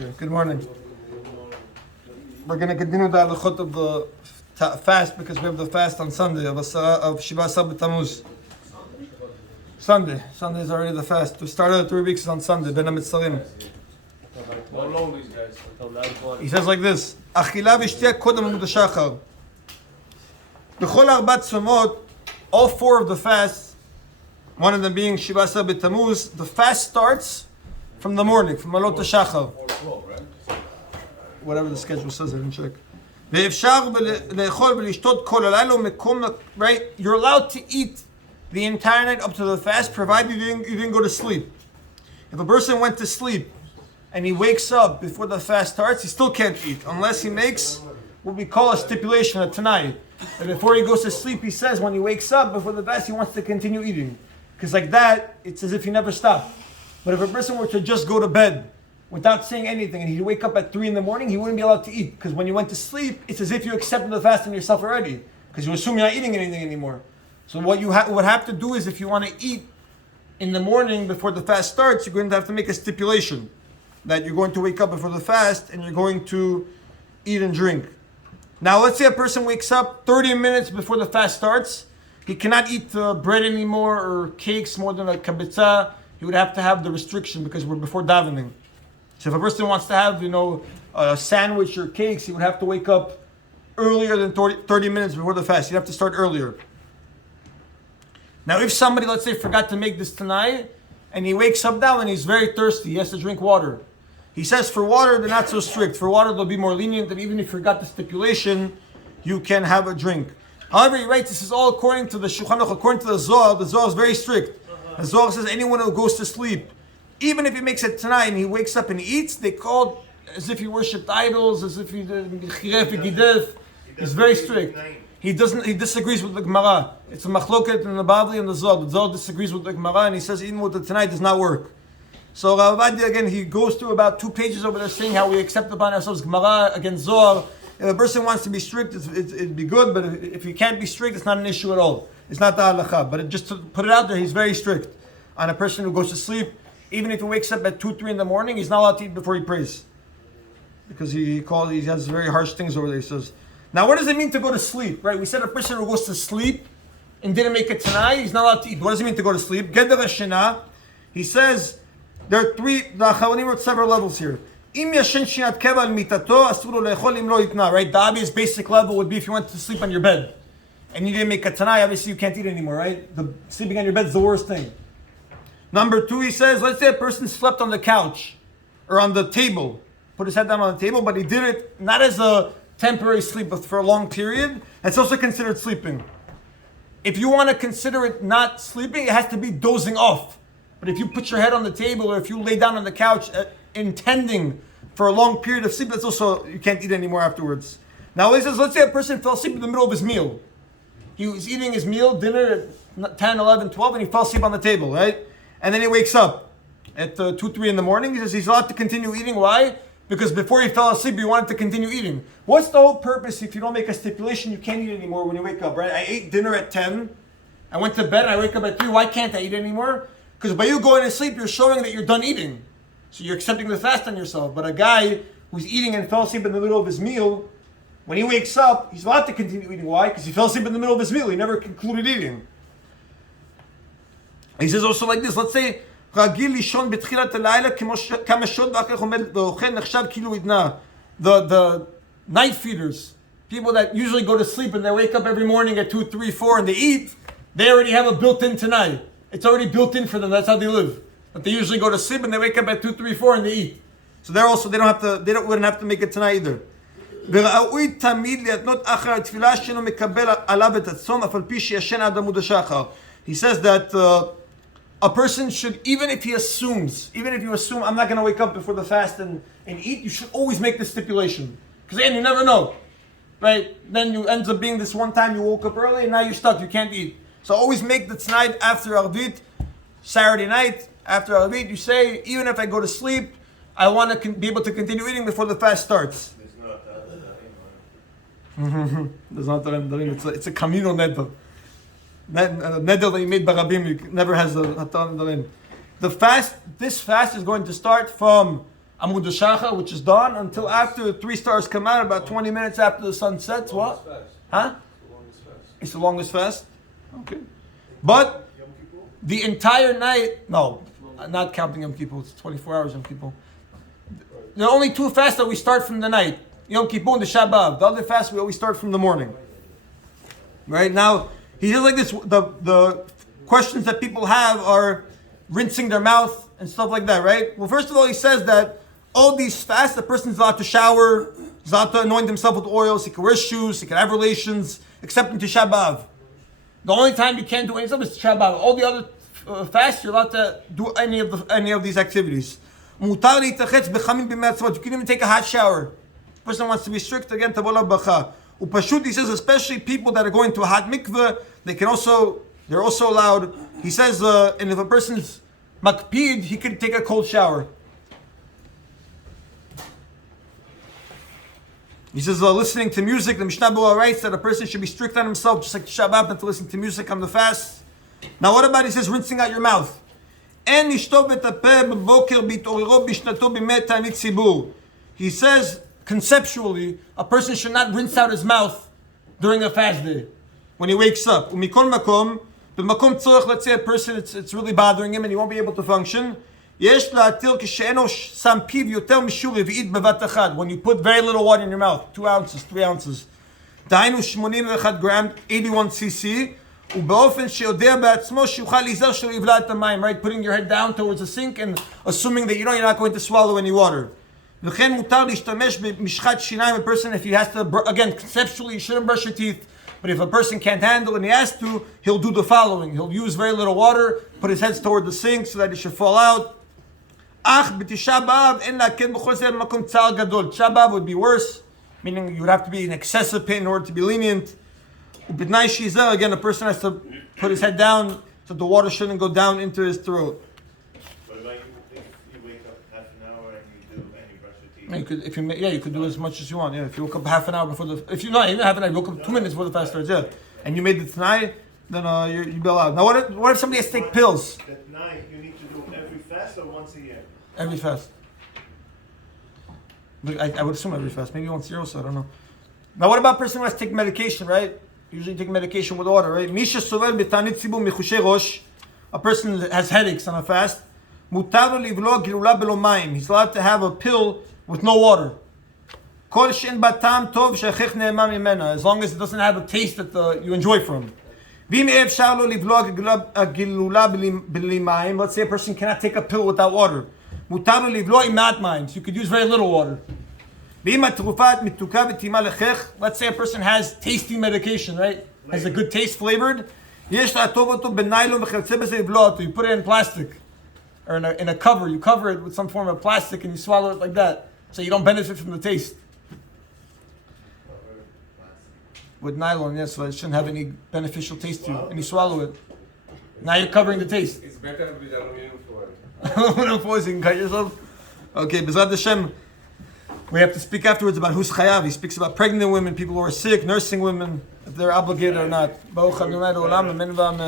Okay, good morning. We're going to continue the halachot of the fast because we have the fast on Sunday of Shiva Asar Tamuz. Sunday is already the fast. We started 3 weeks on Sunday. Ben HaMetzarim. He says like this: Achila v'shtia kodem amud hashachar. B'chol arbat tzomot, all 4 of the fasts, one of them being Shiva Asar Tamuz, the fast starts from the morning, from Alot HaShachar. Whatever the schedule says, I didn't check. Right? You're allowed to eat the entire night up to the fast, provided you didn't go to sleep. If a person went to sleep and he wakes up before the fast starts, he still can't eat unless he makes what we call a stipulation, a tanai. And before he goes to sleep, he says when he wakes up before the fast, he wants to continue eating. Because like that, it's as if he never stopped. But if a person were to just go to bed without saying anything and he'd wake up at 3 a.m, he wouldn't be allowed to eat. Because when you went to sleep, it's as if you accepted the fast in yourself already. Because you assume you're not eating anything anymore. So what you would have to do is, if you want to eat in the morning before the fast starts, you're going to have to make a stipulation that you're going to wake up before the fast and you're going to eat and drink. Now let's say a person wakes up 30 minutes before the fast starts. He cannot eat bread anymore or cakes more than a kabitza. He would have to have the restriction because we're before davening. So if a person wants to have, a sandwich or cakes, he would have to wake up earlier than 30 minutes before the fast. He'd have to start earlier. Now if somebody, let's say, forgot to make this tonight, and he wakes up now and he's very thirsty, he has to drink water. He says for water, they're not so strict. For water, they'll be more lenient, and even if you forgot the stipulation, you can have a drink. However, he writes, this is all according to the Shulchan Aruch, according to the Zohar is very strict. The Zohar says anyone who goes to sleep, even if he makes it tonight and he wakes up and he eats, they call it as if he worshipped idols, as if he's very strict. He disagrees with the Gemara. It's a machloket in the Bavli and the Zohar. The Zohar disagrees with the Gemara and he says even with the tonight does not work. So Rav Ovadia, again, he goes through about 2 pages over there saying how we accept upon ourselves Gemara against Zohar. If a person wants to be strict, it'd be good, but if he can't be strict, it's not an issue at all. It's not the halakha. But just to put it out there, he's very strict on a person who goes to sleep. Even if he wakes up at 2, 3 in the morning, he's not allowed to eat before he prays. Because he has very harsh things over there, he says. Now, what does it mean to go to sleep? Right? We said a person who goes to sleep and didn't make it tonight, he's not allowed to eat. What does it mean to go to sleep? Geder hashina. He says, there are 3, the Achronim wrote several levels here. Right? The obvious basic level would be if you went to sleep on your bed and you didn't make a tanai, obviously you can't eat anymore, right? Sleeping on your bed is the worst thing. Number 2, he says, let's say a person slept on the couch or on the table, put his head down on the table, but he did it not as a temporary sleep, but for a long period. That's also considered sleeping. If you want to consider it not sleeping, it has to be dozing off. But if you put your head on the table or if you lay down on the couch intending for a long period of sleep, that's also, you can't eat anymore afterwards. Now he says, let's say a person fell asleep in the middle of his meal. He was eating his meal, dinner at 10, 11, 12, and he fell asleep on the table, right? And then he wakes up at 2, 3 in the morning. He says he's allowed to continue eating. Why? Because before he fell asleep, he wanted to continue eating. What's the whole purpose if you don't make a stipulation? You can't eat anymore when you wake up, right? I ate dinner at 10. I went to bed. I wake up at 3. Why can't I eat anymore? Because by you going to sleep, you're showing that you're done eating. So you're accepting the fast on yourself. But a guy who's eating and fell asleep in the middle of his meal, when he wakes up, he's allowed to continue eating. Why? Because he fell asleep in the middle of his meal. He never concluded eating. He says also like this, let's say, the night feeders, people that usually go to sleep and they wake up every morning at 2, 3, 4 and they eat, they already have a built-in tonight. It's already built in for them. That's how they live. But they usually go to sleep and they wake up at 2, 3, 4 and they eat. So they wouldn't have to make it tonight either. He says that a person should, even if you assume, I'm not going to wake up before the fast and eat, you should always make the stipulation. Because again, you never know. Right? Then you ends up being this one time you woke up early and now you're stuck, you can't eat. So always make the tonight after Arvit, Saturday night, after Arvit, you say, even if I go to sleep, I want to be able to continue eating before the fast starts. It's a communal neder. Neder that you made barabim never has a hatan darim. This fast is going to start from Amud Shacha, which is dawn, until after the 3 stars come out, about 20 minutes after the sun sets. What? Huh? It's the longest fast. Okay. But the entire night, no, not counting Yom Kippur, it's 24 hours Yom Kippur. There are only 2 fasts that we start from the night. Yom Kippur and the Shabbat. The other fast we always start from the morning. Right? Now, he says like this, the questions that people have are rinsing their mouth and stuff like that, right? Well, first of all, he says that all these fasts, the person's allowed to shower, he's allowed to anoint himself with oils, he can wear shoes, he can have relations, except in Tisha B'Av. The only time you can't do anything is Tisha B'Av. All the other fasts, you're allowed to do any of these activities. You can even take a hot shower. The person wants to be strict again. Upashut, he says, especially people that are going to a hot mikveh, they're also allowed. He says, and if a person's makpid, he can take a cold shower. He says, listening to music, the Mishnah Berurah writes that a person should be strict on himself, just like Shabbat, not to listen to music on the fast. Now, what about, he says, rinsing out your mouth? He says, conceptually, a person should not rinse out his mouth during a fast day, when he wakes up. Let's say a person, it's really bothering him and he won't be able to function. When you put very little water in your mouth, 2 ounces, 3 ounces. 81 gram, 81 cc. Right? Putting your head down towards the sink and assuming that you're not going to swallow any water. A person, if he has to, again, conceptually, you shouldn't brush your teeth. But if a person can't handle and he has to, he'll do the following. He'll use very little water, put his head toward the sink so that it should fall out. Tisha B'Av would be worse, meaning you would have to be in excessive pain in order to be lenient. Again, a person has to put his head down so the water shouldn't go down into his throat. What about if you wake up half an hour and you brush your teeth? You could do as much as you want. Yeah, if you woke up half an hour before even half an hour, you woke up 2 minutes before the fast starts. Yeah, and you made the tonight, then you'll be allowed. Now, what if somebody has to take pills? At night, you need to do every fast or once a year? Every fast. I would assume every fast. Maybe once a year also. I don't know. Now, what about a person who has to take medication? Right? Usually take medication with water. Right? A person that has headaches on a fast. He's allowed to have a pill with no water. As long as it doesn't have a taste that you enjoy from. Let's say a person cannot take a pill without water. You could use very little water. Let's say a person has tasty medication, right? Has a good taste, flavored. You put it in plastic. Or in a cover. You cover it with some form of plastic and you swallow it like that. So you don't benefit from the taste. With nylon, yes, so it shouldn't have any beneficial taste to you. And you swallow it. Now you're covering the taste. It's better with aluminum foil. Aluminum foil, so you can cut yourself. Okay, B'ezrat Hashem, we have to speak afterwards about who's chayav. He speaks about pregnant women, people who are sick, nursing women, if they're obligated or not. Baruch Adonai Olam, Amen v'Amen.